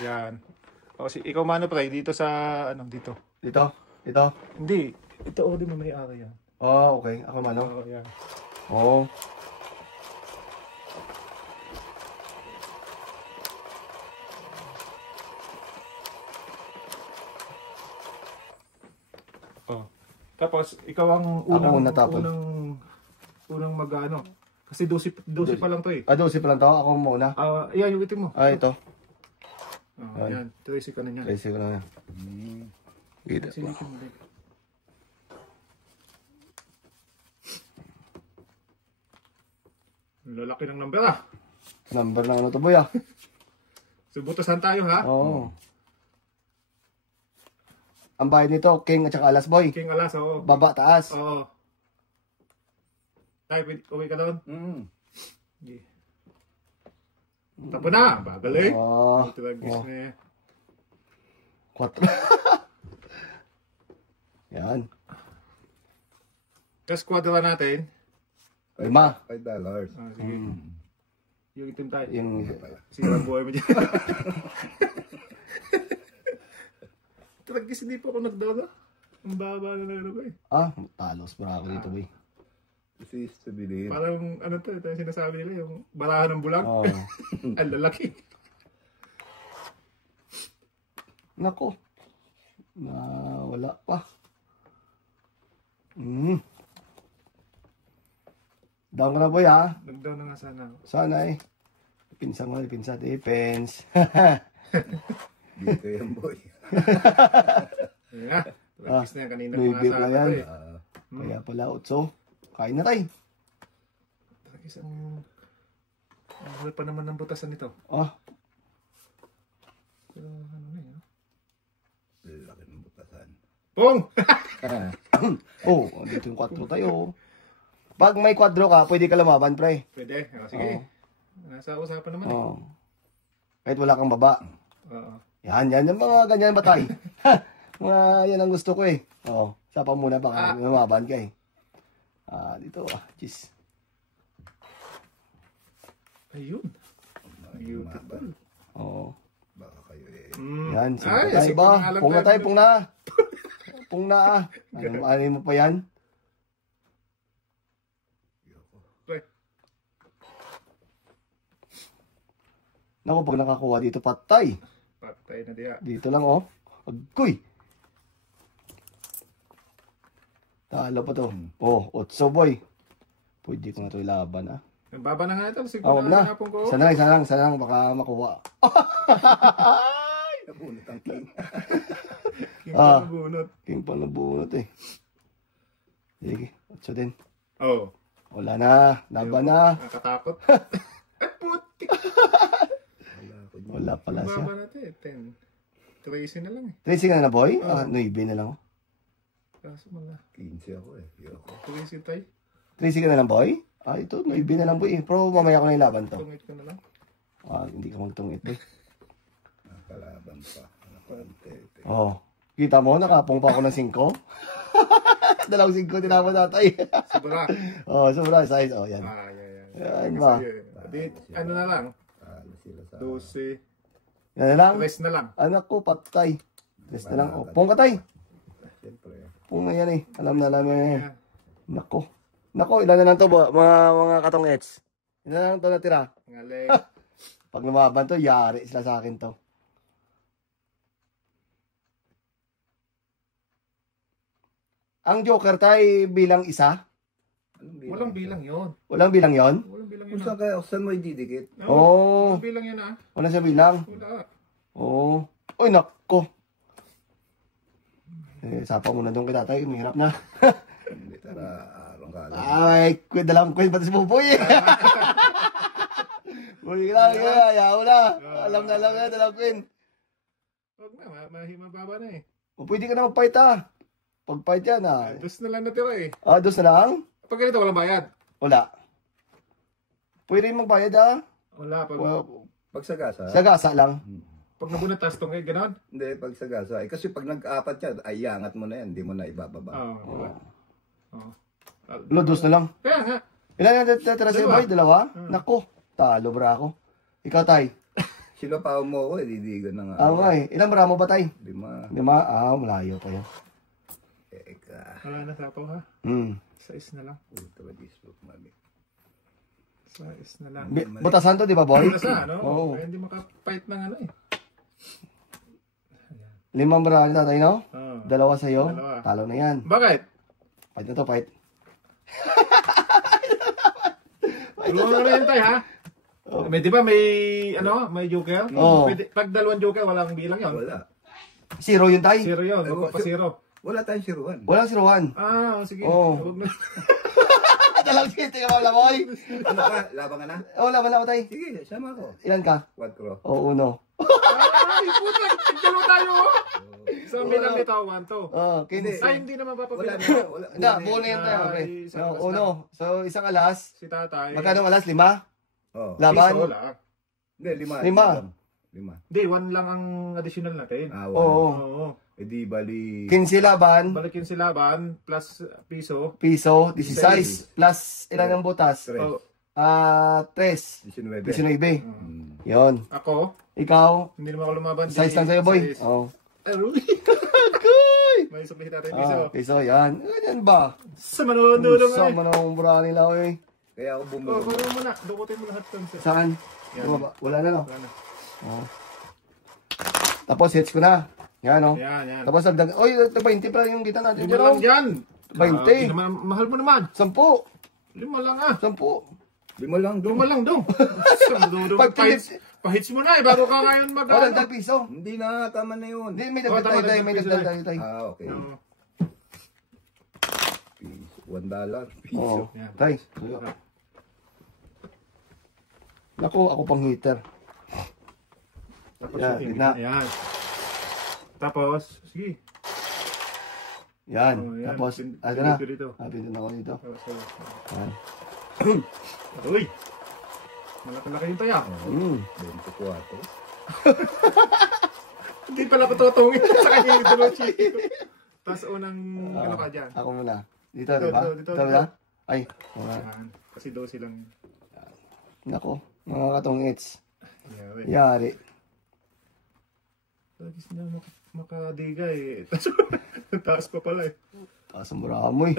Yan. O, ikaw mano pre, dito sa, ano, dito. Dito? Dito? Hindi. Ito, di mo may ari yan. Oh, okay. Ako mano? Oo, yan. Oo. Oh. Tapos, ikaw ang unang, muna tapon. unang mag-ano. Kasi 12 pa lang to eh. 12 pa lang to. Ako muna. Ayan, yung itim mo. Ito. Yan, 13 ka na yan. 13 ko lang yan. Gita pa. Silikin mo din. Lalaki ng number ah. Number ng ano to boy ah. Subutosan tayo ha. Oo. Ang bayad nito, king at saka alas boy. King alas, oo. Baba, taas. Oo. Tayo, uwi ka doon? Okay. Tapo na, bagal eh. Ito lang gis na eh. 4. Yan. Tapos kwadra natin. $5. Sige. Yung itim tayo. Yung Sirang buhay mo dyan. Tragis, hindi pa ako nagdala. Ang baba na ano ba eh. talos para ako dito boy. This is to believe. Parang ano to, ito yung sinasabi nila, yung barahan ng bulag. Ang lalaki. Nako. Wala pa. Down ka na boy ha. Nag-down na nga sana. Sana eh. Pinsa mo, pinsa. Depends. Dito yan boy. Ayan na. Tragis na yan. Kanina ko Nuibi nga pa sana yan. to eh. Kaya pala 8. Kain na tayo. Tragis ang... Ang huli pa naman ng butasan nito. Pero ano na yun. Laki ng butasan. Pong! Dito yung 4 tayo. Pag may 4 ka, pwede ka lumaban, pre. Pwede. Sige. Nasa usapan naman eh. Kahit wala kang baba. Yan yung mga ganyan batay. Yan ang gusto ko eh. Sapa muna baka lumaban ka eh. Dito jeez. Ayun. Beautiful. Baka kayo eh. Yan, sige tayo ba? Pung na tayo, pung na. Pung na ano mo pa yan? Naku, pag nakakuha dito, patay. Patay na diya. Dito lang, Agoy. Talo pa to. 8 boy. Pwede ko na ito ilaban, Baba na nga ito. Siguro na. na po ko. Sana lang, baka makuha. Nabunot ang king. King pa nabunot. King pa nabunot eh. Sige, 8 din. Wala na, laban na. Nakatakot. Ay, puti. Wala pala siya. Baba natin, 10. 13 na lang eh. 13 ka na boy? 9 na lang. Kaso mga 15 ako eh. 13 tayo. 13 ka na lang boy? Ito, 9 na lang boy. Pero mamaya ko na ilaban to. Tungit ko na lang. Hindi ka magtungit boy. Nakalaban pa. Kita mo, nakapong pa ako ng 5. Dalawang 5 tinapon natay. Sobra. Sobra size. Yan. Yan ba? Ano na lang? Sila sa 12. Yan na lang. 3 na lang. Anak ko, patay. 3 na lang. Pong ka tay. siyempre. Pong na yan eh. Alam na eh. Nako. Ilan na lang to mga katong ets. Ilan na lang to natira. Ngaling. Pag lumaban to, yari sila sa akin to. Ang Joker tay bilang isa? Walang bilang yun. Walang bilang yon? Walang bilang yun. Saan mo ididikit? Walang bilang yun Wala siya bilang? Wala. Uy, nako. Sapa muna doon kay tatay. Mahirap na. Hindi, tara, arong ka lang. Ay, dalang ko pati si Buboy. Uy, lang, ayaw na. Alam na lang yan, dalang ko yun. Huwag na, mababa na eh. Pwede ka na mag-fight Pag-fight yan Dos na lang natira eh. Dos na lang? Pag ganito walang bayad? Wala. Pwede rin magbayad Wala. Pag sagasa? Sagasa lang. Pag nabunat tas tong gano'n? Hindi, pag sagasa. Kasi pag nag-apat yan, ay iangat mo na yan. Hindi mo na ibababa. Wala. Dos na lang. Kaya nga. Ilan na natira sa'yo, boy? 2? Nako, talo bra ako. Ikaw, tay. Sinupaw mo ako, didigan na nga. nga eh. Ilang bramo ba tay? 5. 5? Malayo pa yun. Eka. Wala na sapaw ha. 6 na lang. Puta ba Facebook, mami? 6 na lang. Butasan to, di ba, boy? Butasan, ano? Oo. Kaya hindi makapight ng ano eh. 5 brano tatay, no? Oo. 2 sa'yo. 2. Talo na yan. Bakit? Fight na to, fight. Tulungan na yan tayo ha. May, di ba may, ano, may joker? Oo. Pwede, pag 2 joker, walang bilang yun. Wala. 0 yun tay. 0 yun, magpapa-0. Wala tayong siruan. Walang 0-1. Sige. Oo. Huwag na. Talang sige, tingnan mo lang, boy. Ano ka? Laban ka na? Laban ako tay. Sige, sama ko. Ilan ka? 4. Oo, 1. Ay, puta, tigdalo tayo. So, bilang nito, 1, 2. Hindi. Ay, hindi naman Wala papabilang. na. Wala. Hindi, buo na yan tayo. Ay, Okay. isang alas 1. So, isang alas. Si tatay. Magkano alas? 5? Oh. Laban? Piso lang. Hindi, 5. 5. Hindi, 1 lang ang additional natin. Wala. Oo. Oo. Eh di bali... 15 laban, Balikin si Laban, plus piso. piso, 16, plus ilan ang butas? 3. Oh, 3, 19. 19. Mm. Yon. Ako, Ikaw, hindi naman ako lumaban. size lang sa'yo, boy. Size. Oh. Aroy. Okay. May sabihin natin piso. Piso, yan. Ganyan ba? Sa manonood lang Sa eh. manong mura nila, eh. Kaya ako Oh, bumulong. kunin mo na. Dukutin mo lahat dun. Saan? Yan. Wala na, no? Wala na. Oh. Tapos, hits ko na. Yan, no? Yan. Tapos, nagdag... Oy, 20 pa yung kita natin. Lima lang dyan. 20. Mahal mo naman. 10. 5 lang ah. 10. 5 lang doon. 5 lang daw. Pag Pahits mo na eh. Bago ka ngayon mag... Oh, nagdag piso. Hindi na, tama na yun. Hindi, may Oh, nagdag tama, tayo. May nagdag nagdag piso tayo. Okay. Oo. $1. Oo. Yan. Tay. Naku, ako pang heater. Tapos Yan, yung gitna. Ayan. Tapos, sige. Yan. Oh, yan. Tapos, Pin- ano na? dito. Pindot ako dito. Yan. Uy! Malaki-laki yung tayo. Mm. 24. Hindi pala ko tutungin sa kanya yung Dolochi. Tapos unang ano ka dyan. Ako muna. Dito, Dito, di ba? dito, Ito dito. na? Ay, wala. Yan. Kasi 12 lang. Nako, mga katong hits. Yeah, wait. Yari. Lagis na makadiga eh. Taas pa pala eh. Taas ang mura mo eh.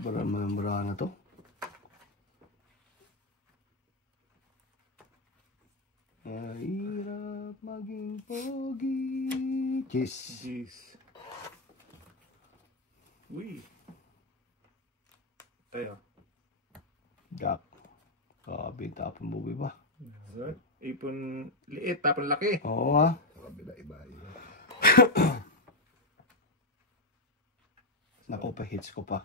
Mura na to. Mahirap maging pogi. Cheese. Jeez. Uy. Tayo. Jack. Grabe, tapon bubi ba? Alright. Ipon liit, tapon laki. Oo ha. Sa kabila iba yun. Nako pa, hits ko pa.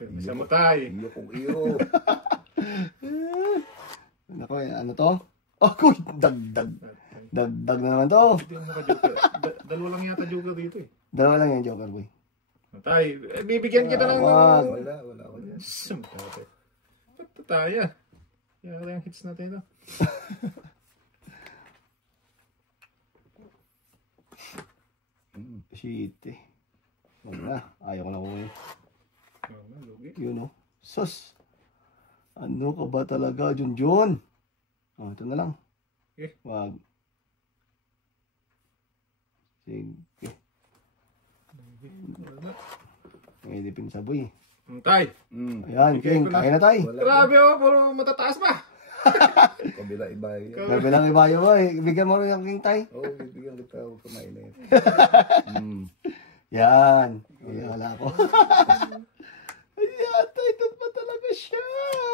Isa mo tayo. Iyo kung iyo. Nako, ano to? Ako, dagdag. Dagdag na naman to. Hindi ako naka-joker. Dalawa lang yata joker dito eh. Dalawa lang yung Joker boy. Tay, bibigyan kita ng... Wag. Wala. Sumpate. Ba't tayo? Yan yung hits natin ito. Shit eh. Wag na. Ayaw ko na kumain. Lugi. Yun o. Sus. Ano ka ba talaga, Junjun? Oh, ito na lang. Okay. Wag. Sige. May dipin sa boy. Tay. Ayan, King. Kaya na tayo. Grabe oh, puro matataas pa. Kabila iba yun. Grabe lang ibayo mo eh. Bigyan mo rin ang King Tay. Oo, bibigyan kita. Huwag kumain na yun. Yan. Ay, wala ko. Ayan, Titan pa talaga siya.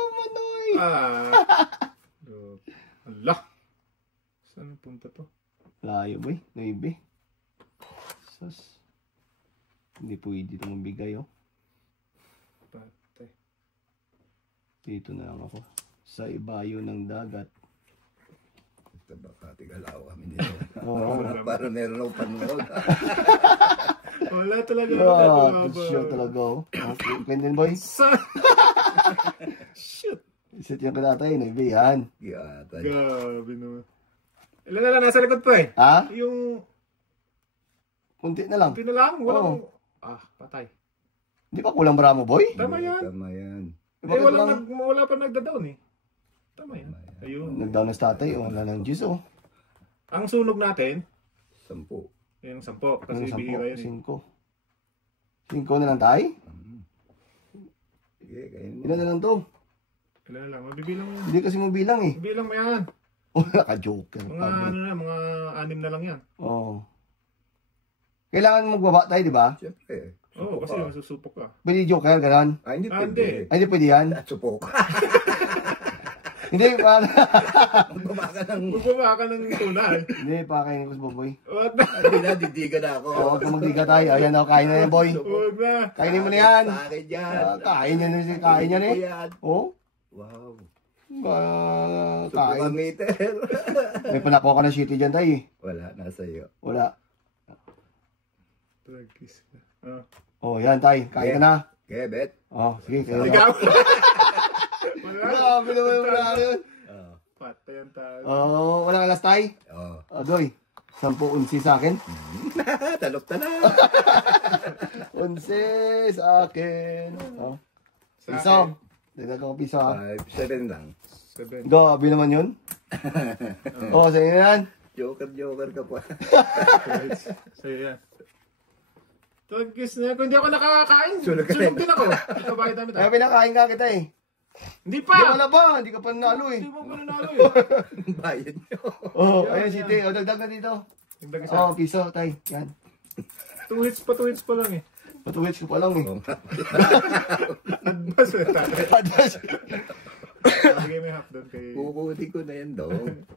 Manoy. Allah. Saan punta to? Layo boy. 9. Sus. Hindi pwede ito mabigay oh. Patay. Dito na lang ako. Sa ibayo ng dagat. Ito baka tigalaw kami dito. Oo. Para meron ako panood. Wala talaga. Good show talaga oh. Queen din boy. Shoot. Isit yung kinatay. 9 yan. Giyata. Grabe naman. Ilan na lang, nasa likod pa eh. Ha? Yung Kunti na lang. pinalang, walang... Oo. Patay. Di ba kulang bara mo boy? Tama yan. Tama yan. Bakit lang Wala pa nagda-down eh. Tama yan. Ayun. nag-down na sa tatay oh. Wala ng juice oh. Ang sunog natin, 10. yung 10. Kasi Yung bihira yun. 5. 5 na lang tayo? Sige, kainin mo. Ilan na lang to? Kailan na lang, mabibilang mo. Hindi kasi mabilang eh. Mabilang mo yan. Oh, naka-joker. Mga ano na, mga 6 na lang yan. Oo. Kailangan magbaba tayo, di ba? Siyempre. Oo, kasi masusupok ka. Pwede joker, gano'n? Hindi Ah, pwede. Ay, hindi pwede yan. Supok. Hindi, para. Magbaba ka ng... Magbaba ka ng tunay. Hindi, pakainin ko sa boy. Huwag na. Hindi na, didiga na ako. Huwag ka magdiga tayo. Ayan na, kain na yan, boy. Huwag na. Kainin mo na yan. Sa akin yan. Kain yan, kain yan eh. Yan. Oh, Wow. kain. Supok meter. May panako ka ng shitty dyan tayo eh. Wala, nasa iyo. Wala. Tragis na. Ah. Oh, yan tayo. Kain ka na. Okay, bet. Oh, sige. Kain na. Ikaw. Wala. Grabe naman yung wala yun. Patayan tayo. Oh, walang alas tayo. Oh. Agoy. 10 unsi sa akin. Talok na. Unsi sa akin. Oh. Sa Piso. akin, Dagdag ako piso ha. 7 lang. 7. Gabi naman yun. Oh, sa inyo yan. Joker ka pa. Sa'yo yan. Tragis na. Kung hindi ako nakakakain, Sunog ka sunog rin. din ako. Ikaw bakit namin Kaya tayo? pinakain ka kita eh. Hindi Hindi pa! wala ba? Hindi ka pa nanalo eh. Hindi mo pa nanalo eh. Bayad nyo. Oh, ayun si Tay. O, dagdag na dito. Yung dag isa. Oh, piso, tay. Yan. 2 hits pa lang eh. Patuwits ko pa lang eh. Oo nga. Advance na tatay. Adas. Bigay mo yung half doon kay... Kukunin ko na yan dong.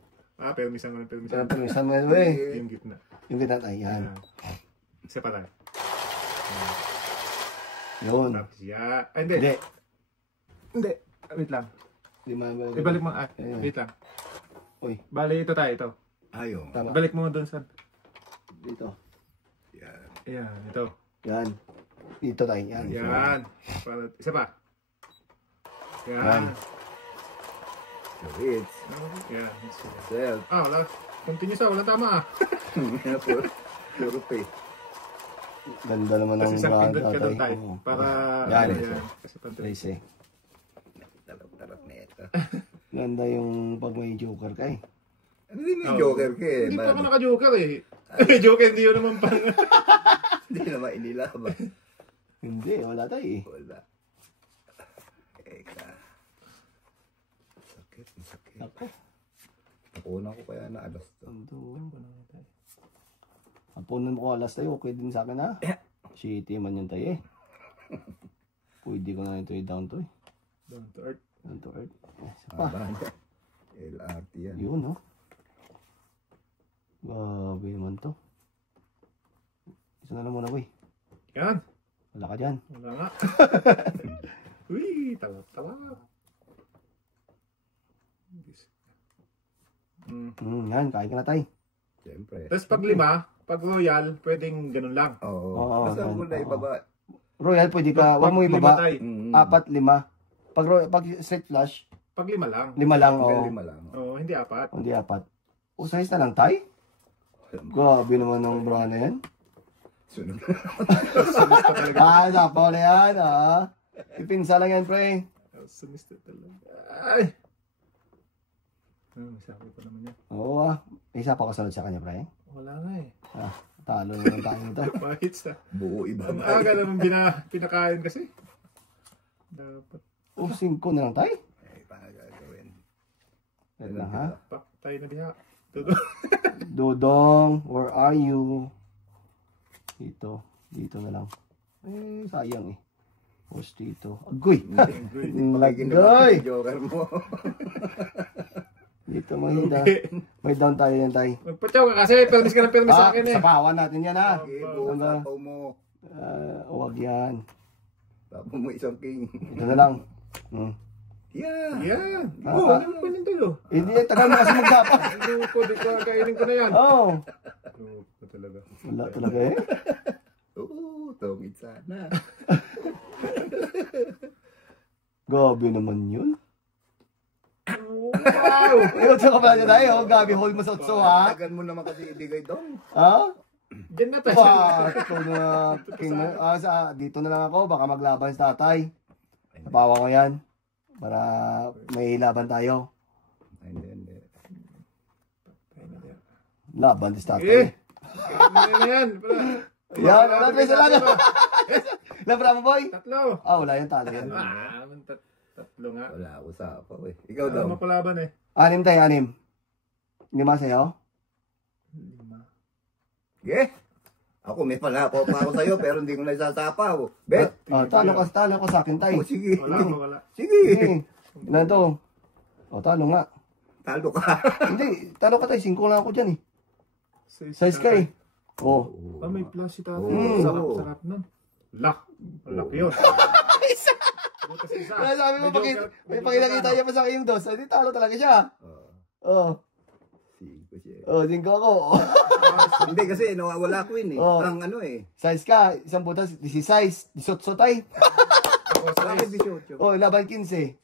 Permisan mo. Pero permisan mo yun eh. Yung gitna. Yung kita tayo. Yan. Isa pa tayo. Yun. Tapos ya. Ay, hindi. Hindi. Hindi. Wait lang. Hindi man. Ibalik mo. Ayan. Wait lang. Uy, Bali, ito tayo. Ito. Ayaw. tama. Balik mo doon sa... Dito. Yan. Ayan, ito. Yan. Dito tayo. Yan. Yan. Para, isa pa. Yan. Yan. Hits. Yan. Self. Ah, wala. Continue sa. Wala tama ah. Puro pay. Ganda naman Kasi ng isang pindot ka doon tay. tayo. Oo. Para... Yan. Yan. Kasi pantuloy. Trace eh. Tarap na ito. Ganda yung pag may joker ka eh. Ano din yung joker ka eh. Hindi pa ako naka-joker eh. Joker, hindi yun naman pang... Hindi naman inilaban. Hindi, wala tayo eh. Wala. Eka. Sakit. Ako. Nakunan ko kaya na alas to. Hapunan mo ko alas tayo, okay din sa akin ha. Shitty man yun tayo eh. Pwede ko na ito i-down to eh. Down to earth. Down to earth. Isa pa. Haba niya. LRT yan. Yun no. Grabe naman to. Isa na lang muna boy. Yan. Wala ka dyan. Wala nga. Uy, tawa. Yan, kain ka na tayo. Siyempre. Tapos pag 5, pag royal, pwedeng ganun lang. Oo. Oo, Basta mo na oo. ibaba. Royal, pwede ka, Pag huwag mo 5 ibaba. tayo. 4, 5. Pag straight flash, Pag 5 lang. 5 lang o. Hanggang 5 lang. Oo, hindi 4. Hindi 4. O, size na lang tayo. Grabe naman ng bra na yan. Sunog. Sumis pa talaga. Sapaw na yan, Ipinsa lang yan, pre. Sumis pa talaga. Ay! May sabi pa naman yan. Oo, Isa pa kasunod sa kanya, pre. Wala nga eh. Talo naman tayo nito. Mahits na. Buo Ang ibaba. aga naman pinakain kasi. Dapat. O, 5 na lang tayo. Eh, paano gagawin? Wait lang, ha? Pak tayo na diha. Tudo. Dodong, where are you? Dito na lang. Sayang eh. Post dito. Agoy! Lagay! Joker mo. Dito may down tayo yan tayo. Magpatyaw ka kasi. Permis ka ng permis sa akin eh. Sapawan natin yan ha. Okay, buo sapaw mo. Huwag yan. Tapo mo isang king. Ito na lang. Yeah. Yan. Oo, ano pa nito yun? Hindi, tagal mo kasi magsapaw. Ano ko, di ko kainin ko na yan. Oo. Ano talaga. Wala talaga eh. Oo, tungit sana. Gabi naman yun. Wow! Ikaw sa kapala tayo. Gabi, hold mo sa utso ha. Tagan mo naman kasi ibigay dong. Ha? Diyan na tayo. Ito na king dito na lang ako. Baka maglaban sa tatay. Napawa ko yan. Para may laban tayo. Hindi. Laban di tatay. Eh! Kaya na yan. Yan, wala tres na lang. Labra mo, boy? Tatlo. Wala yan talo yan. Tatlo nga. Wala ako sa apa eh. Ikaw daw. Ano mapalaban eh? 6 tayo, 6. 5 sa'yo? 5. Okay. Ako may palapaw pa ako sa'yo pero hindi ko na isasapaw. Bet. Talo ka sa akin, tay. Sige. Wala. Sige. Ilan to? Talo nga. Talo ka. Hindi, talo ka, tay. 5 lang ako dyan eh. Size ka eh. May plus si tatay. Mm. Sarap nun. Laki yun. Butas isa. Kaya sabi mo, may pakilakita niya pa sa akin yung dos. Hindi, talo talaga siya. Sige siya. 5 ako. Hindi kasi nawawala ko yun eh. Ang ano eh. Size ka, isang butas, 16. 18 tay. Bakit 18? Laban 15.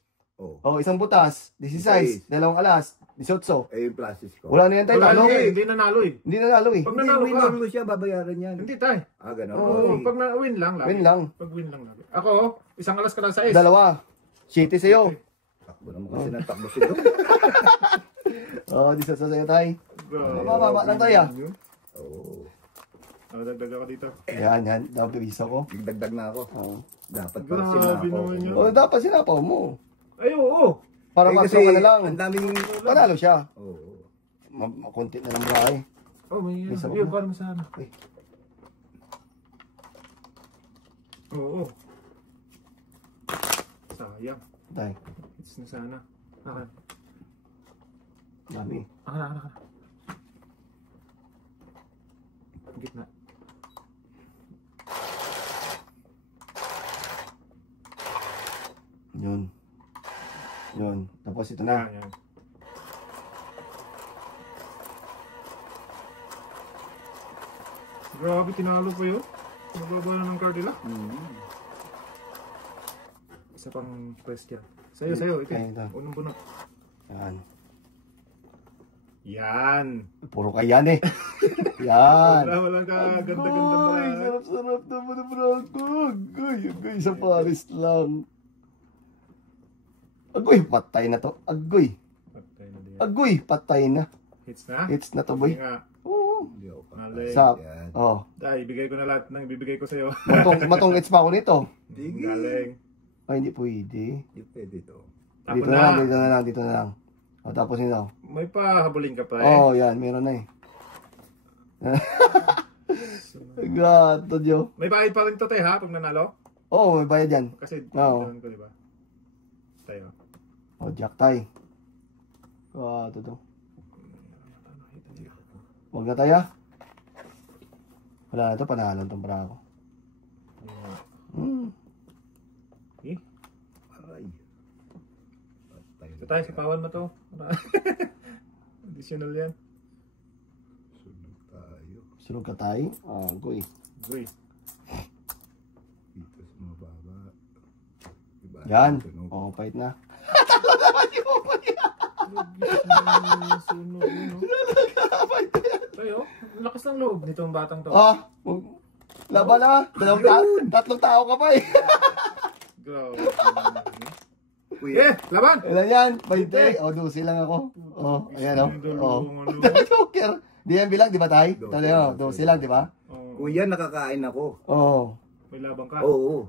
Isang butas, 16. Dalawang alas, 18. Eh yung plasis ko. Wala na yan tayo, talo. Hindi nanalo eh. Hindi nanalo eh. Pag Hindi, nanalo ka. win siya, babayaran yan. Hindi tayo. Gano'n. Pag na-win lang. Win lang. Pag win lang lagi. Ako, isang alas ka lang sa is. 2. City sa'yo. Takbo naman kasi ng takbo sila. 18 sa'yo tayo. Mababa lang tayo. Dagdag ako dito. Yan. Dapat piso ko. Dagdag na ako. Dapat pa Grabe sinapaw. naman yun. Dapat sinapaw mo. Ay, oo. Para kasi mag-show ka na lang. ang daming... Panalo siya. Oo. Konti na lang bra eh. May Isa yun. ko. Paano sana? Oo. Sayang. Tay. It's na sana. Akan. Dami. Akan. Gitna. Yun. Tapos ito na. Yan. Grabe, tinalo pa yun. Nababa na ng card nila. Isa pang quest yan. Sa'yo. Ito. Ito. Unang bunot. Yan. Puro ka yan eh. Yan. Walang ganda-ganda ba? Sarap naman ang brago. Agoy, sa Paris lang. Agoy, patay na to. Agoy, patay na. Hits na to, boy. Oo. Sa, Dahil, ibigay ko na lahat ng ibibigay ko sa'yo. matong hits pa ako nito. Galing. Ay, hindi pwede. Hindi pwede to. Dito na lang. Tapos nito. May pahabulin ka pa eh. Yan, meron na eh. Gato, Diyo. May bayad pa rin to tayo ha, pag nanalo? May bayad yan. Kasi, ko diba? Tayo. Jack tay. Ito to. Huwag na tayo. Wala na to, panalo itong para ako. Aray. Ito tayo, sipawan mo to. Additional yan. Sunog ka tayo. Goy. Dito sa mababa. Diba? Yan. Pahit na. Sunog yun, no? Tayo, lakas ng loob nitong batang to. Laban na. Tatlong tao ka pa eh. Grabe. Laban! Ilan yan? 20. 12 lang ako. Ayan Joker. Di yan bilang, di ba tay? 12 lang, di ba? Kuya, nakakain ako. May labang ka? Oo.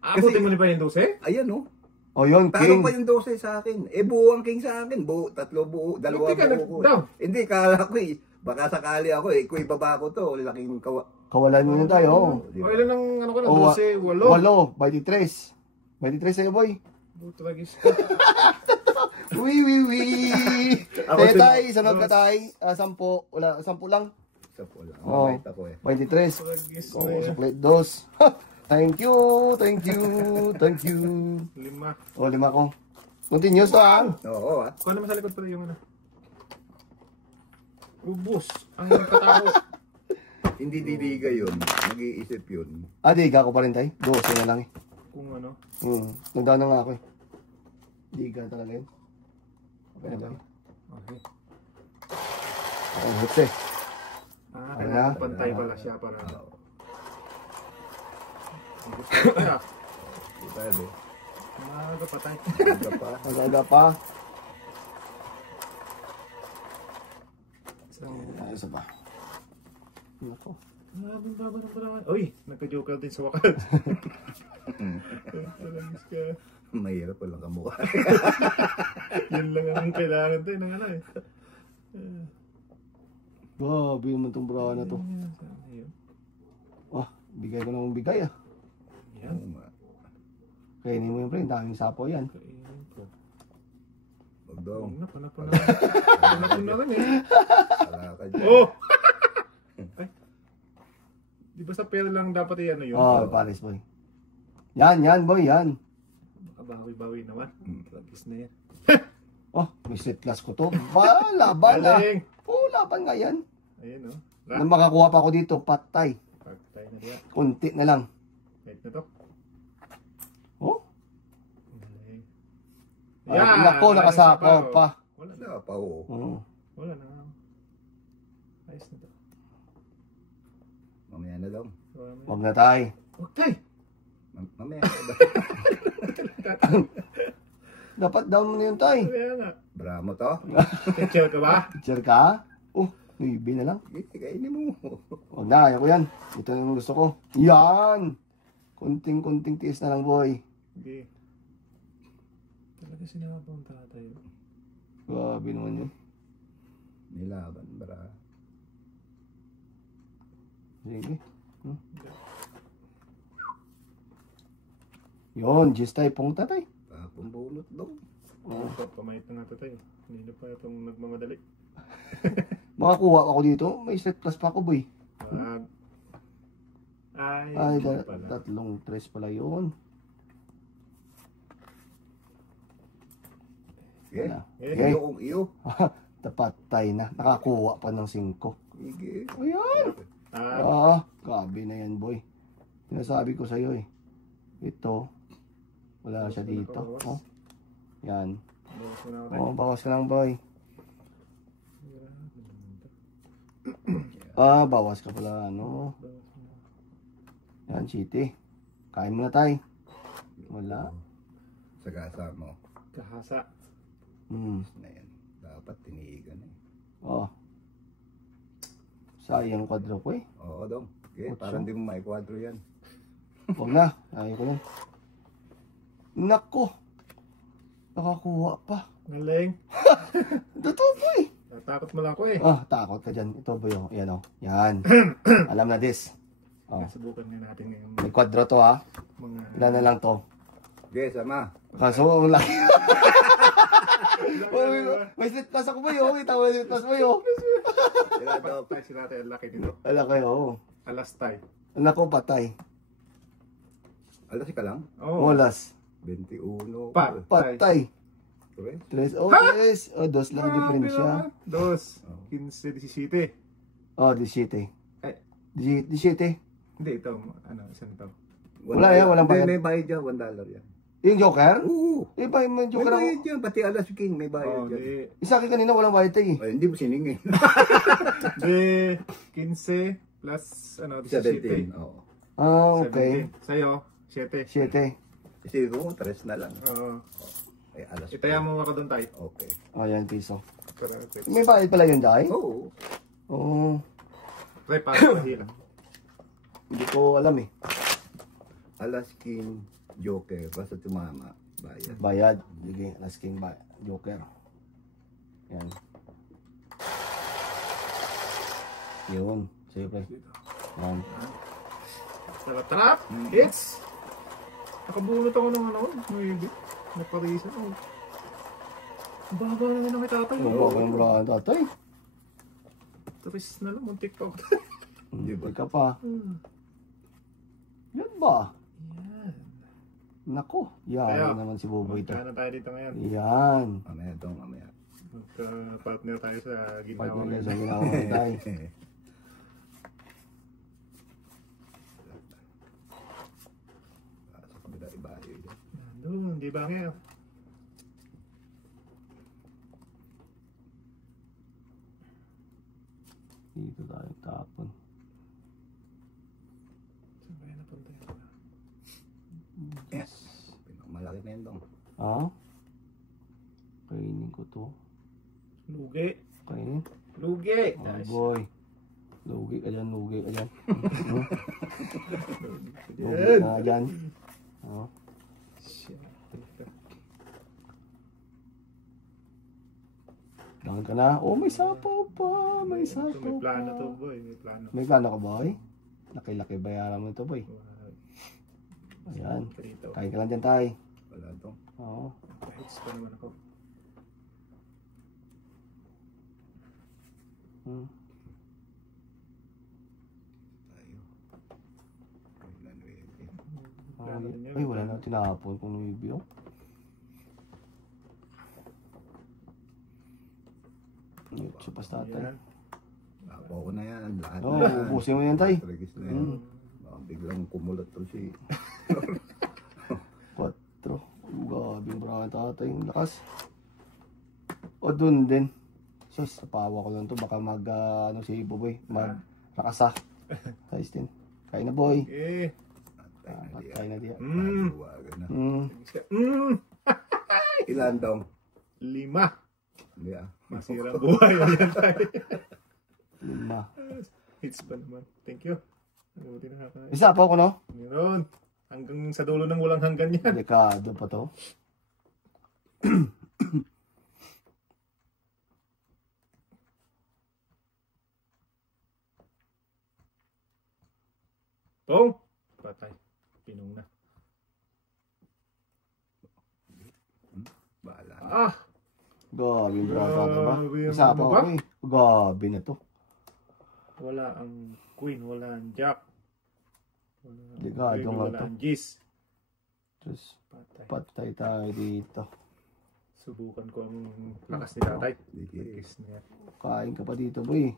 Abutin mo na ba yung 12? Ayan oh. Yun, Talo king. pa yung 12 sa akin. Buo ang king sa akin. Dalawa buo ko. Hindi, kala ko eh. Baka sakali ako eh. Kung ibaba ko to, laking Kawalan mo yun tayo. Ilan ang ano ka na? 12, 8? 8. 23 sa'yo, boy. Tragis. Wee. Tay, sunod ka tay. 10. Wala, 10 lang. 10 lang. Kahit ako eh. 23. Tragis na Sa yan. plate 2. Thank you. 5. 5 ko. Continuous to ha. Oo Kung naman sa likod pala yung ano. Ubus. Ang katao. Hindi didiga yun. Mag-iisip yun. Diga ko pa rin tay. 12 na lang eh. Kung ano. Nagdaan na nga ako eh. Diga talaga yun. Okay na ba? Okay. Ang hits eh. Kaya pantay pala siya para. Pwede. Maaga patay. Aga pa. Isa pa. Nako. Maraming baba ng barangan. Uy, nagka-joker din sa wakas. Talamis ka. Mahirap walang kamukha. Yun lang ang kailangan tayo ng ano eh. Grabe naman itong bra na to. Bigay ko naman bigay ah. Yan. Kainin mo yun pre, daming sapo yan. Kainin ko. Wag daw. Panapon na rin eh. Wala ka dyan. Oh! Ay. Di ba sa pera lang dapat yan yun? Pares boy. Yan boy, yan. Baka bawi-bawi naman. Lagis na yan. May slip class ko to. Laban na. Galing! Laban nga yan. Ayun o. Nang makakuha pa ako dito, patay. Patay na diyan. Kunti na lang. Kahit na to. Galing. Yan! Nako, nakasapaw pa. Wala na. Wala pa oo. Wala na. Ayos na to. Mamaya na daw. Wag na tay. Huwag tayo! Mamaya na daw. Dapat down mo na yun tay. Kaya nga. Bramo to. Teacher ka ba? Teacher ka? Nuibi na lang. Kainin mo. Wag na, ayaw ko yan. Ito na yung gusto ko. Yan! Kunting tiis na lang boy. Hindi. Talaga sinabang tatay. Grabe naman yun. Nilaban, bra. Sige. Yun, just tayo pong tatay. Pumbulot daw. Pamahit na nga tatay. Hindi na pa itong nagmamadali. Makakuha ako dito. May set class pa ako boy. Ay, tatlong tres pala yun. Iyo. Tapat tayo na. Nakakuha pa ng 5. Sige. Ayan. Grabe na yan boy. Sinasabi ko sa'yo eh. Ito. Wala siya dito. Yan. Bawas ka lang boy. Bawas ka pala ano. Yan, Chiti. Kain mo na tayo. Wala. Sagasa mo. Kahasa. Na yan. Dapat tiniigan eh. Sayang kwadro ko eh. Oo daw. Okay, parang di mo maikwadro yan. Huwag na. Ayaw ko lang. Nako. Nakakuha pa. Galing. Totoo po eh. Natakot mo lang ako eh. Takot ka dyan. Ito ba yun? Yan o. Yan. Alam na this. Subukan nga natin ngayon. May kwadro to ha. Ilan na lang to. Okay, sama. Kaso ang laki. May slip pass ako ba yun? May tawa slip pass mo yun. Sila tayo laki dito. Ala kayo. Alas tayo. Anak ko patay. Alas ka lang? Olas. 21. Patay. 3. Tres. Dos lang diferensya. 2. 15, 17. 17. 17. Hindi, ito. Ano, isang ito. Wala yan, walang bayad. May bayad dyan, $1 yan. Yung Joker? Oo. May Joker may bayad dyan, pati Alas King may bayad dyan. Isa akin kanina walang bayad tayo eh. Hindi mo siningin. De 15 plus ano, 17. Oo. Okay. 17. Sa'yo, 7. 7. Siguro mo, 3 na lang. Oo. Ay, Alas King. Itaya mo ako doon tayo. Okay. Yan, piso. May bayad pala yun, Day? Oo. Try pa ako hila. Hindi ko alam eh. Alas King, Joker, basta tumama, bayad. Bayad. Sige, Alas King Joker. Yan. Yun. Sige, pre. Yan. Trap! Hits! Nakabunot ako ng ano. Naparisa ako. Baba na nga ng tatay. Baba ka ng bra tatay. Tapos na lang, muntik pa ako. Hindi ka pa. Yan ba? Yan. Nako, yan naman si Buboy ito. Magkano tayo dito ngayon? Yan. Mamaya ito, mamaya. Magka-partner tayo sa ginawa. Partner sa ginawa tayo. Sa kabila ibayo yun. Doon, di ba ngayon? Dito tayo tapon. Saan ba yan napunta yun? Yes. Malaki na yun dong. Kainin ko to. Lugi. Kainin. Lugi. Oh, boy. Lugi ka dyan, lugi ka dyan. Lugi ka dyan. Oh. Dahan ka na. Oh, may sapaw pa. May sapaw pa. May plano to, boy. May plano. May plano ka, boy? Laki-laki bayaran mo ito, boy. Ayan. Kain ka lang dyan, tay. Wala to. Oo. Hits pa naman ako. Ay, wala na tinapon kung nabibyo. Supas tatay. Apo ko na yan. Lahat Oo, na. ubusin mo yan, tay. Tragis na yan. Baka biglang kumulat to si... 4. Gabi yung braka tatay. Yung lakas. O dun din. Sus, napawa ko lang to. Baka mag, ano si Boy. Mag-rakasa. Guys din. Kain na, boy. Eh. Patay na diya. Ilan daw? 5. Hindi ah. Masira buhay. Ayan tayo. 5. Hits pa naman. Thank you. Buti nakakain. Isa pa ako, no? Meron. Hanggang sa dulo ng walang hanggan yan. Delikado pa to. Tong. Patay. Pinong na. Bahala. Ah! Gabi yung braka diba? Grabe yung Isa pa ano ako ba? eh. Gabi na to. Wala ang queen, wala ang jack. Wala ang Delikado queen, nga wala to. ang gis. Diyos, Patay. patay tayo dito. Subukan ko ang lakas ni tatay. Gis na yan. Kain ka pa dito, boy.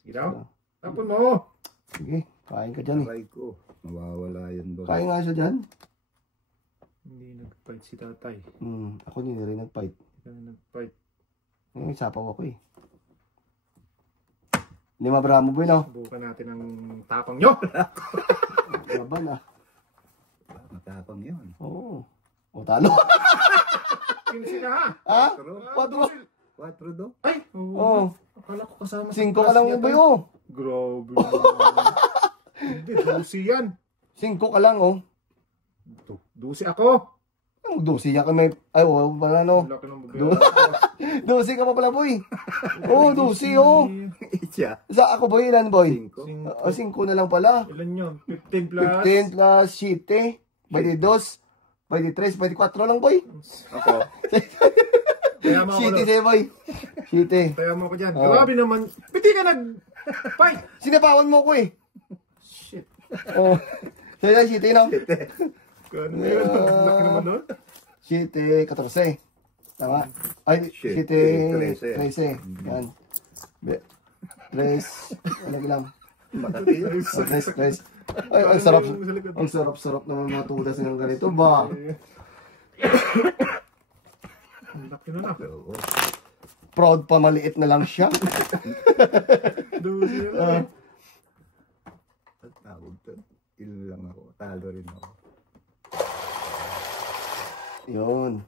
Sige daw. Tapon mo. Sige, kain ka dyan eh. Try ko. Mawawala yan doon. Kain nga siya dyan. Hindi nag-fight si tatay. Ako din rin nag-fight. Hindi na nag-fight. Ngayon, sapaw ako eh. 5 bramo, boy, no? Subukan natin ang tapang nyo. Laban ah. Matapang yun. Oo. O, talo. 15 na ha. Ha? 4 4. do? Ay! Oo. Akala ko kasama 5 ka lang yung boy, oh. Grabe. Hindi, 12 yan. 5 ka lang, oh. 12 ako. Ang 12 yan ka may... Ay, oh, wala, no. Laki ng babae. 12 ka pa pala, boy. Oo, 12, oh. Siya. Sa ako, boy, ilan, boy? 5. 5 na lang pala. Ilan yun? 15 plus? 15 plus 7. Pwede 2. Pwede 3. Pwede 4 lang, boy. Ako. Kaya mo ako. City sa'yo, boy. City. Kaya mo ako dyan. Oh. Grabe naman. Piti ka nag-fight. Sinapawan mo ko, eh. Shit. Oh. Sa'yo na, City, no? Gano'n na yun. Laki naman nun. City, 14. Tama? Ay, City, City, 13. 13. Yan. 3. Ano lang? Makati. 3. Ay, ang sarap. Ang sarap-sarap naman mga tudas ng ganito, ba? Ang laki na na. Proud pa, maliit na lang siya. Dusi na. Tawag to. Ilan lang ako. Talo rin ako. Yun.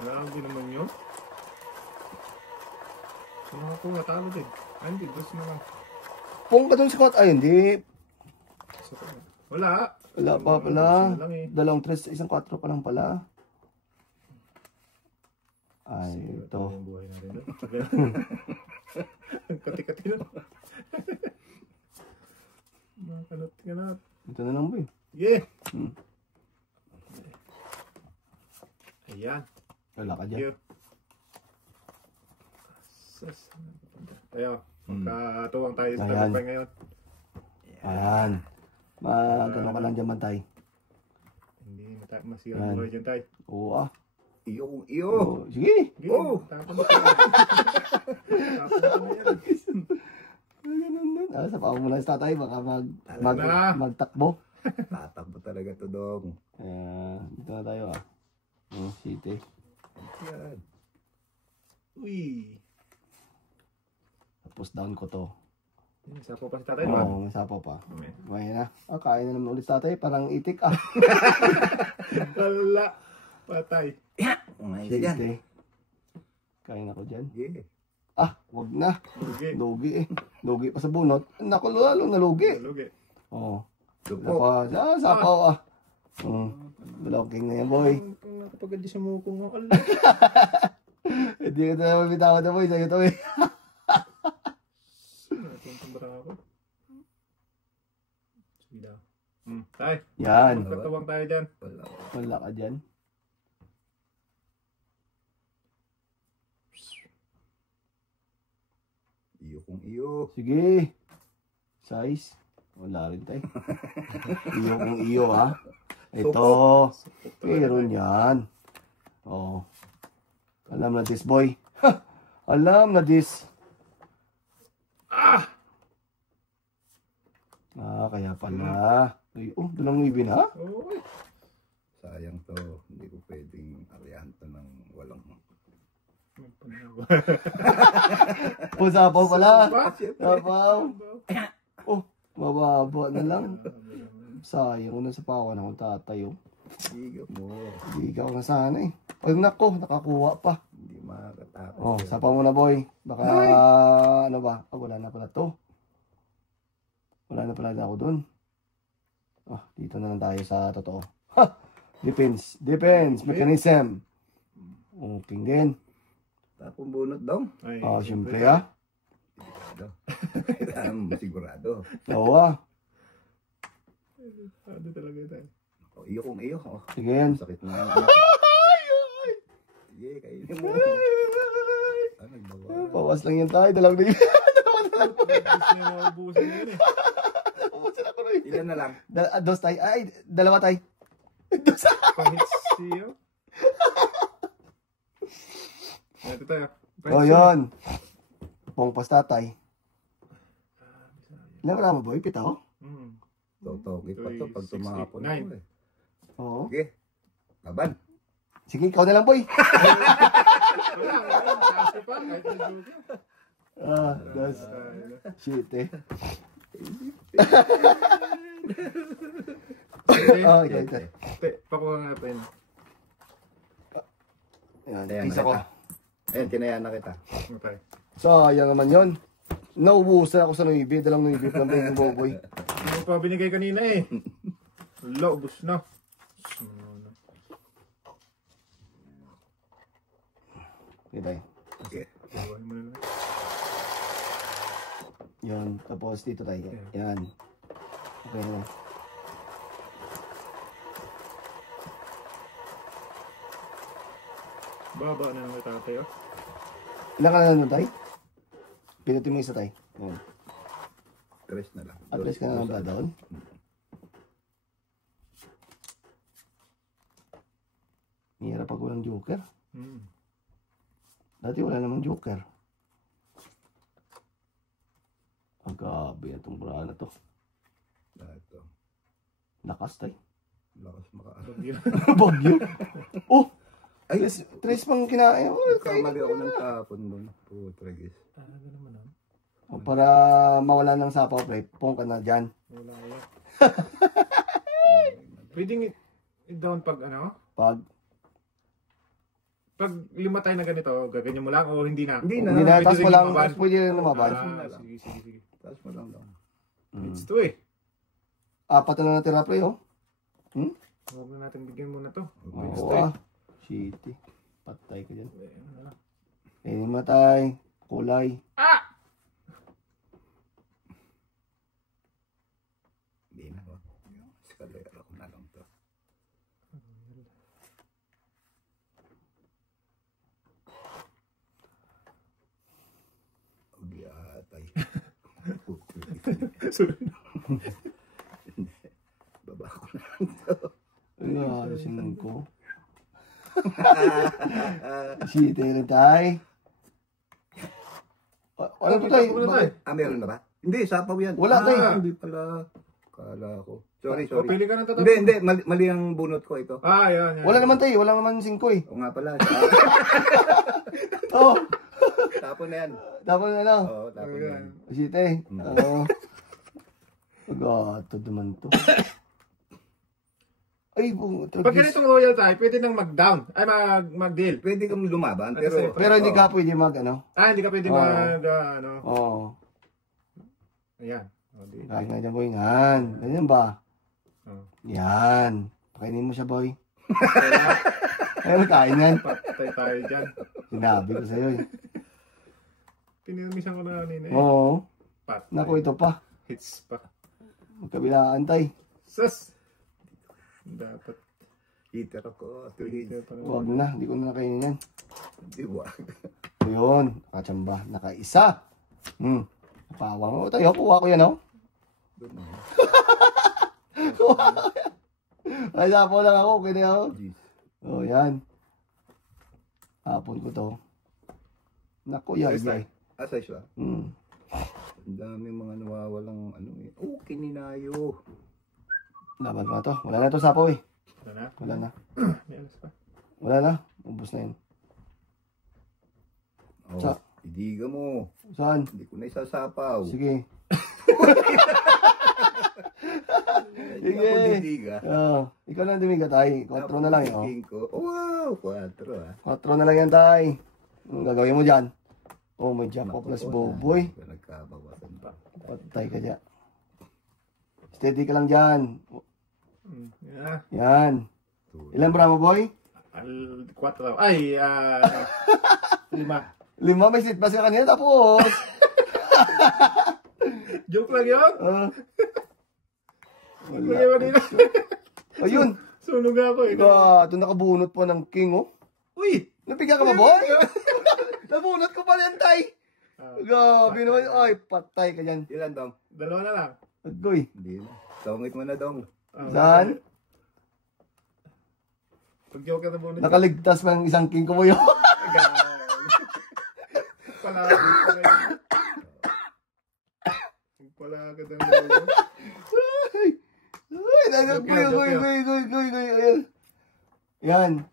Grabe naman yun. Sino ako matalo din? Ay, hindi. Dos na lang. Pung ka dun, Scott. Ay, hindi. Wala. Wala pa pala. Dos na lang eh. 2, 3, 1, 4 pa lang pala. Ay, ito. Yung buhay natin doon. Ang kati-kati na. Kanat. Ito na lang, boy. Yeah. Ayan. Wala ka dyan. Cute. Ayan. Magkatuwang tayo sa Ayan. tagumpay ngayon. Ayan. Magano ka lang dyan, Mantay. Hindi masira ang buhay dyan tayo. Oo, ah. Iyo. Oh, sige. Oh! Tapon na yan. Ganun din. Sa pao mo lang sa tatay, baka Na. magtakbo. Tatakbo talaga to, dong. Dito na tayo, ah. City. Yan. Uy. Tapos down ko to. Sapo pa si tatay, diba? Oo, may sapo pa. May na. Kain na naman ulit tatay. Parang itik, ah. Wala. Patay. Umahin ka dyan. City. Kain ako dyan. Yeah. Wag na. Lugi. Lugi eh. Lugi pa sa bunot. Naku, lalo na lugi. Lugi. Oo. Lupo. Sapaw ah. Blocking na yan, boy. Kung nakapag-adjust sa mukong ang ala. Hindi ka na mabitawa na, boy. Sa'yo to eh. Natuntong ako. Sige daw. Tay. Yan. Magkatuwang tayo dyan. Wala ka dyan. Iyo kung iyo. Sige. Size. Wala rin tayo. Iyo kung iyo ha. Ito. Meron yan. Oh. Alam na this, boy. Alam na this. Kaya pala. Dalang ngibin ha? Uy. Sayang to. Hindi ko pwedeng aryahan to ng walang... Sapaw pala. Sapaw. Mababa na lang. Sayang na sa pawan akong tatay. Sigaw mo. Sigaw na sana eh. Nako, nakakuha pa. Hindi makakatapos. Sapaw mo na, boy. Baka, ano ba? Wala na pala to. Wala na pala ako dun. Dito na lang tayo sa totoo. Defense mechanism. Okay din. Tapong bunot daw. Siyempre Sigurado. Oo Ano talaga tayo? Iyo kung iyo. Sige yan. Sakit na. Sige, kainin mo. Bawas lang yan tayo. Dalawang na yun. Ubusin na yun eh. Ubusin ako na yun. Ilan na lang? Dos tayo. Ay, dalawa tayo. Pahits siyo. Ito tayo. Yun. Pongpas tatay. Wala mo, boy? Pitaw? Totogi pa to pag tumapon ako eh. Oo. Sige. Laban. Sige, ikaw na lang, boy. That's shit eh. Ito. Pakuha nga natin. Ayan, isa ko. Ayan, tinayaan na kita. Okay. Sayang naman yun. Naubusan ako sa nuibi. Dalang nuibi lang ba yung boboy. Ano pa binigay kanina eh. Wala, ubus na. Okay, tayo. Okay. Yan. Tapos dito tayo. Yan. Okay na. Baba na lang tayo. Ilan ka na nun tayo? Pinutin mo isa tayo. Tres na lang. Address ka na lang ba doon? Mahirap pag walang joker. Dati wala namang joker. Ang gabi na itong brana to. Ito. Lakas tayo. Lakas makaas. Bagyo. Oh! Ay, Tres pang kinain. kamali ako ng tapon doon. Putragis. Para mawala ng sapaw, pre. Pong ka na dyan. Wala yan. Pwedeng i-down pag ano? Pag lima tayo na ganito, gaganyan mo lang o hindi na? Hindi na. Hindi na, tapos Pwede walang, lumaban. pwede rin lumaban. Sige. Tapos mo lang daw. It's two eh. Apat na natira, pre, oh. Huwag na natin bigyan muna to. It's Oo, two eh. Shitty. Patay ka dyan. Matay. Kulay. Hindi na. Skalera ko na lang to. Ubiatay. Baba ko na lang to. Ay, alisin ko. Shitty rin tayo. Ano to tayo? Meron na ba? Hindi, sapaw yan. Wala tayo. Hindi pala. Kala ko. Sorry. Pili ka ng tatapos. Hindi. Mali ang bunot ko ito. Yan. Wala naman tayo. Wala naman 5 eh. O nga pala. Oo. Tapon na yan. Tapos na lang. Oo, tapon na yan. Shitty. Oo. Gato naman to. Ay, pag ganitong royal tayo, pwede nang mag-down. Ay, mag-deal. Pwede kang lumaban, pero hindi ka pwede mag, ano? Hindi ka pwede mag, ano. Oo. Ayan. Kain nga dyan, boy. Yan. Ganyan ba? Yan. Pakainin mo siya, boy. Ay, kain yan. Patay tayo dyan. Sinabi ko sa'yo, eh. Pinirmisan ko na kanina, eh. Oo. Patay. Naku, ito pa. Hits pa. Magkabilaan, tay. Sus! Dapat. Heater ako. Huwag na, hindi ko na nakainin yan. Hindi ba? Ayun, nakachamba, nakaisa. Napawang. Tayo, kuha ko yan, oh. Ay, sapo lang ako, okay na ako. Oh, yan. Hapon ko to. Naku, yan, yan. Asa siya? Ang dami mga nawawalang ano eh. Kininayo. Laban pa to. Wala na to, sapo eh. Wala na. Wala na. Ubus na yun. Idiga mo. Saan? Hindi ko na isasapaw. Sige. Hindi ako didiga. Ikaw na dumiga, tay. 4 na lang yun. Wow, 4 ah. 4 na lang yan, tay. Anong gagawin mo dyan? Oh, may japo plus boboy. Nagkabawasan pa. Patay ka dyan. Steady ka lang dyan. Yan. Ilan bramo, boy? 4. Ay, 5. 5, may sit pa siya kanina, tapos. Joke lang yun? Ayun. Sunog ako eh. Ito nakabunot po ng king, oh. Uy! Napigyan ka ba, boy? Nabunot ko pa yan, tay. Gabi naman. Ay, patay ka dyan. Ilan, Dong? 2 na lang. Agoy. Hindi na. Tawangit mo na, Dong. Saan? Pag-joke ka na muna. Nakaligtas pa ng isang king ko mo yun. Palagad ang logo. Ay, nagagay. Yan.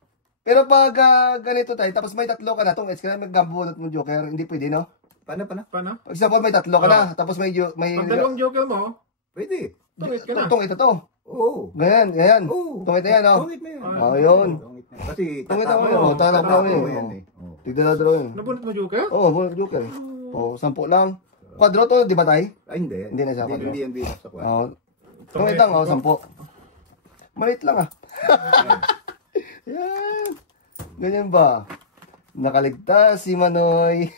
Pero pag ganito tayo, tapos may 3 ka na, itong edge ka na, magbabunot mo joker, hindi pwede, no? Paano? Pag example, may 3 ka na, tapos may... Pag 2 joker mo, pwede. tungit ka na. Tungit ito. Oo. Ganyan. Tungit na yan, no? Tungit na yan. Yun. Kasi Tungit ako yun. Tatak ko yun. Tignan na yun. Nabunot mo joker? Oo, bunot joker. 10 lang. Kwadro to, di ba tay? Ay, hindi. Hindi na siya kwadro. Hindi sa kwadro. Tungit lang, 10. Malit lang, Yan. Ganyan ba? Nakaligtas si Manoy.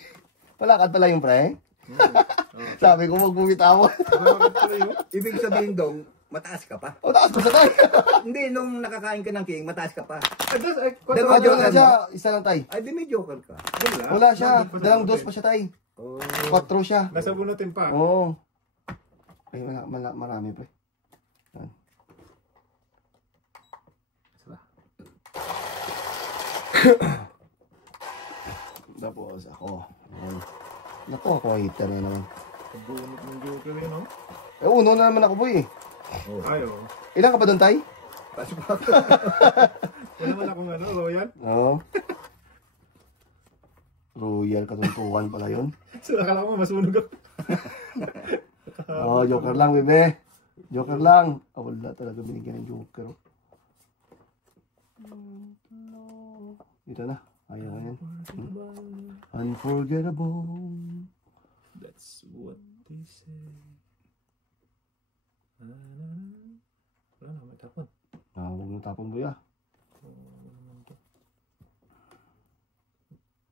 Palakad pala yung pre. Sabi ko magbumitaw. Ibig sabihin, Dong, mataas ka pa. Taas ko sa tayo. Hindi, nung nakakain ka ng king, mataas ka pa. Diba, joker siya. Isa lang tay. Ay, di may joker ka. Wala siya. 2 pa siya tay. 4 siya. Nasa bunutin pa. Oo. Ay, marami pa. Yan. Tapos ako. Naku, ako hater na naman. Bunot ng joker yun, no? Uno na naman ako, boy. Ayaw. Ilan ka ba doon, tay? Wala naman akong royal. Oo. Royal katuntukan pala yun. So, akala mo, masunog ako. Joker lang, bebe. Joker lang. Wala talaga binigyan ng joker. Dito na. Ayaw na yan. Unforgettable. That's what they say. Wala na, may tapon. Huwag mo tapon, boy,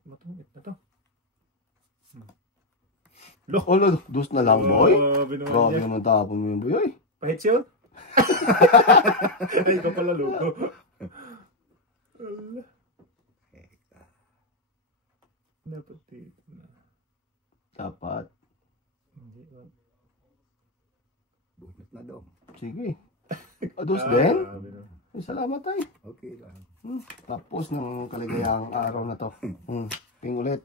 Matungit na to. Dos na lang, boy. Grabe naman tapon mo yun, boy. Pahits yun? Ay, ikaw pala, loko. Dapat dito na. Dapat. Hindi ba? Bunot na, Dong. Sige. Dos din? Salamat, tay. Okay lang. Tapos ng kaligayang araw na to. Ping ulit.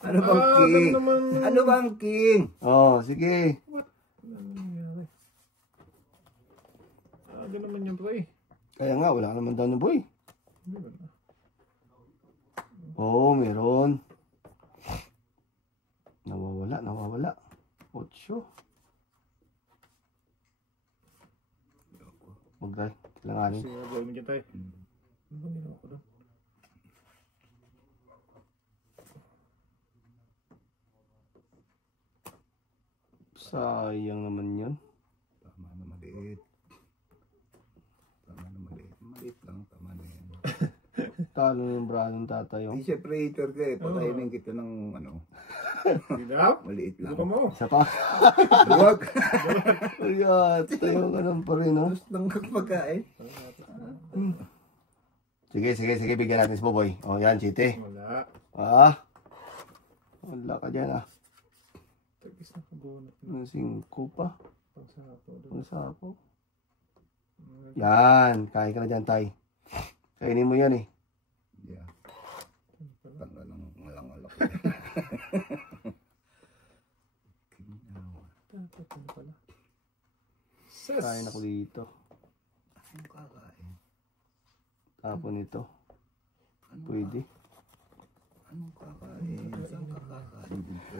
Ano bang king? Ano bang king? Sige. Ano nangyari? Gano'n naman yung pre. Kaya nga, wala naman daw na, boy. Meron. Nawawala. 8. Langanin. Kasi gawin mo dyan tayo. Ano ba ginawa ko doon? Sayang naman yun. Tama na maliit. Tama na maliit. Maliit lang, tama na yan. Talo yung braso ng tatay. Hindi siya predator ka eh. Pakainin kita ng ano. Hindi daw? Maliit lang. Buka mo. Isa pa. Huwag. Ayan, tayo ka lang pa rin, no? Gusto lang magpagkain. Sige, bigyan natin si Boboy. O, yan, Chite. Wala. Wala ka dyan, Tagis na kabunot. Ang 5 pa. Pangsapo. Ang sapo. Yan, kain ka na dyan, tay. Kainin mo yan, eh. Yeah. Tanggal lang alak. Dapat ano pala. Kain ako dito. Anong kakain? Tapon ito. Pwede. Anong kakain? Saan kakain dito?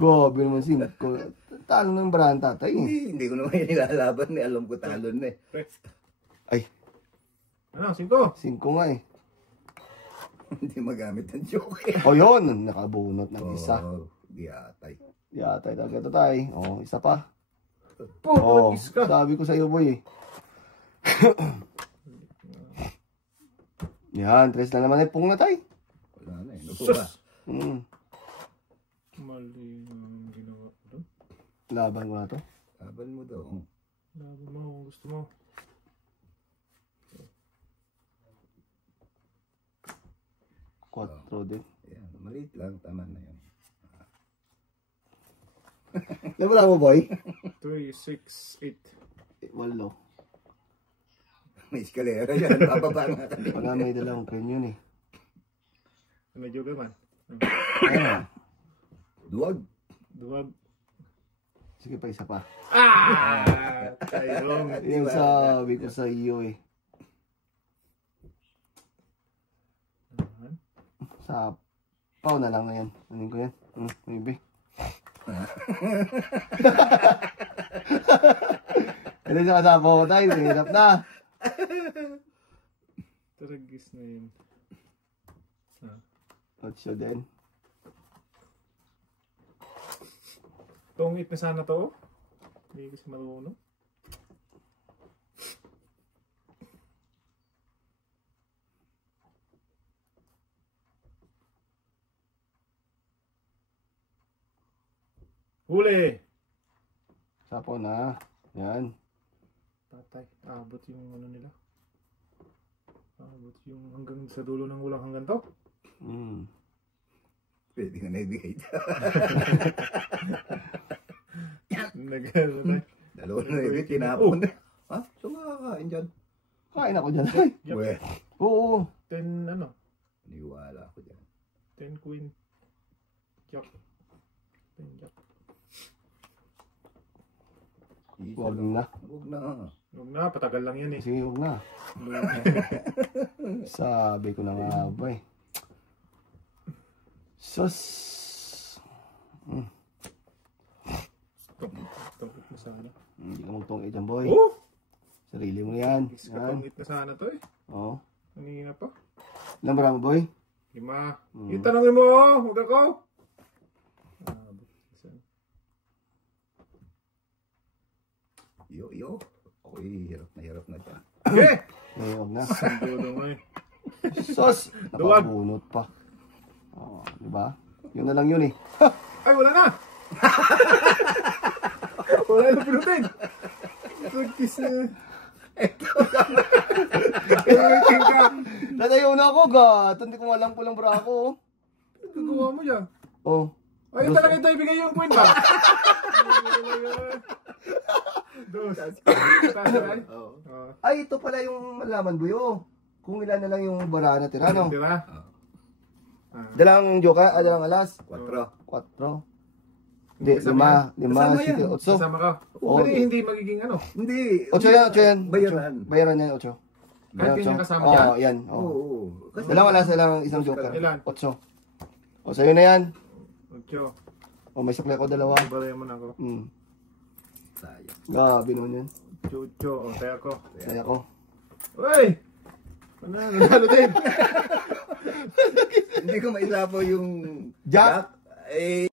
Grabe naman 5. Talo ng brahan tatay, eh. Hindi ko naman yung nilalaban eh. Alam ko talon eh. Ay, Ano, 5? 5 nga, eh. Hindi magamit ng joke eh. O, yun. Nakabunot ng isa. Di atay. Yatay talaga ito, tay. O, isa pa. Oh, ka. Sabi ko sa iyo, boy, eh. Yan, 3 na naman, eh. Pung na, tay. Wala na eh. Naku ba? Mali yung ginawa ko doon. Laban ko na to. Laban mo daw. Laban mo kung gusto mo. 4 din. Yan. Maliit lang. Tama na yan. Wala mo, boy? 3, 6, 8. 8. May eskalera yan. Bababa nga kami. Wala, may dalawang pen yun, eh. Medyo gaman. Ayan. Duwag. Duwag. Sige pa, isa pa. Tayong. Yung sabi ko sa iyo, eh. Sapaw na lang na yan. Anin ko yan. Maybe. Hindi siya kasapaw ko tayo. Hirap na. Taragis na yun. 8 din. Tungit na sana to. Hindi kasi marunong. Huli! Sapaw na. Yan. Patay. Abot yung ano nila. Abot yung hanggang sa dulo ng ulang hanggang to. Pwede ka na ibigay. Nagano tayo. Dalawa na ibigay. Tinapon. Ha? So makakain dyan. Kain ako dyan. Uwe. Oo. 10 ano? Niwala ako dyan. 10 queen. Jack. 10 jack. Huwag na. Huwag na. Huwag na, patagal lang yan eh. Sige, huwag na. Sabi ko na nga ba, eh. Sus. Tungkit na sana. Hindi ka magtungit dyan, boy. Oh! Sarili mo yan. Tungkit na sana to eh. Oo. Kanina pa. Ilan ba mo, boy? 5. Yung tanongin mo, huwag ako. Yo. Ako'y hirap na dyan. Okay! Eh, huwag na. Dulo mo eh. Sus! Nakabunot pa. Oo, diba? Yun na lang yun, eh. Ay, wala na! Wala na pinutin! Practice na. Natayo na ako, gat. Hindi ko alam ko lang bra ako. Nagawa mo dyan. Oh. Ayun talaga ito, ibigay yung queen ba? Dos. Ay, ito pala yung malaman, buyo. Kung ilan na lang yung bara na tira, no? Tira? Dalang joker, dalang alas. 4. 4. Hindi, 5, 7, 8. Kasama ka. Oh, Hindi magiging ano. Hindi. 8 yan. Bayaran. Bayaran yan, 8. Kahit yun yung kasama dyan? Oo, yan. Oo. Dalang alas, dalang isang joker. Ilan? 8. O, sa'yo na yan. 8. O, may supply ko 2. Balayan mo na ako. Sayang. Gabi naman yan. Chucho, o tayo ko. Saya ko. Uy! Nanalo din. Hindi ko maisapo yung Jack. Eh,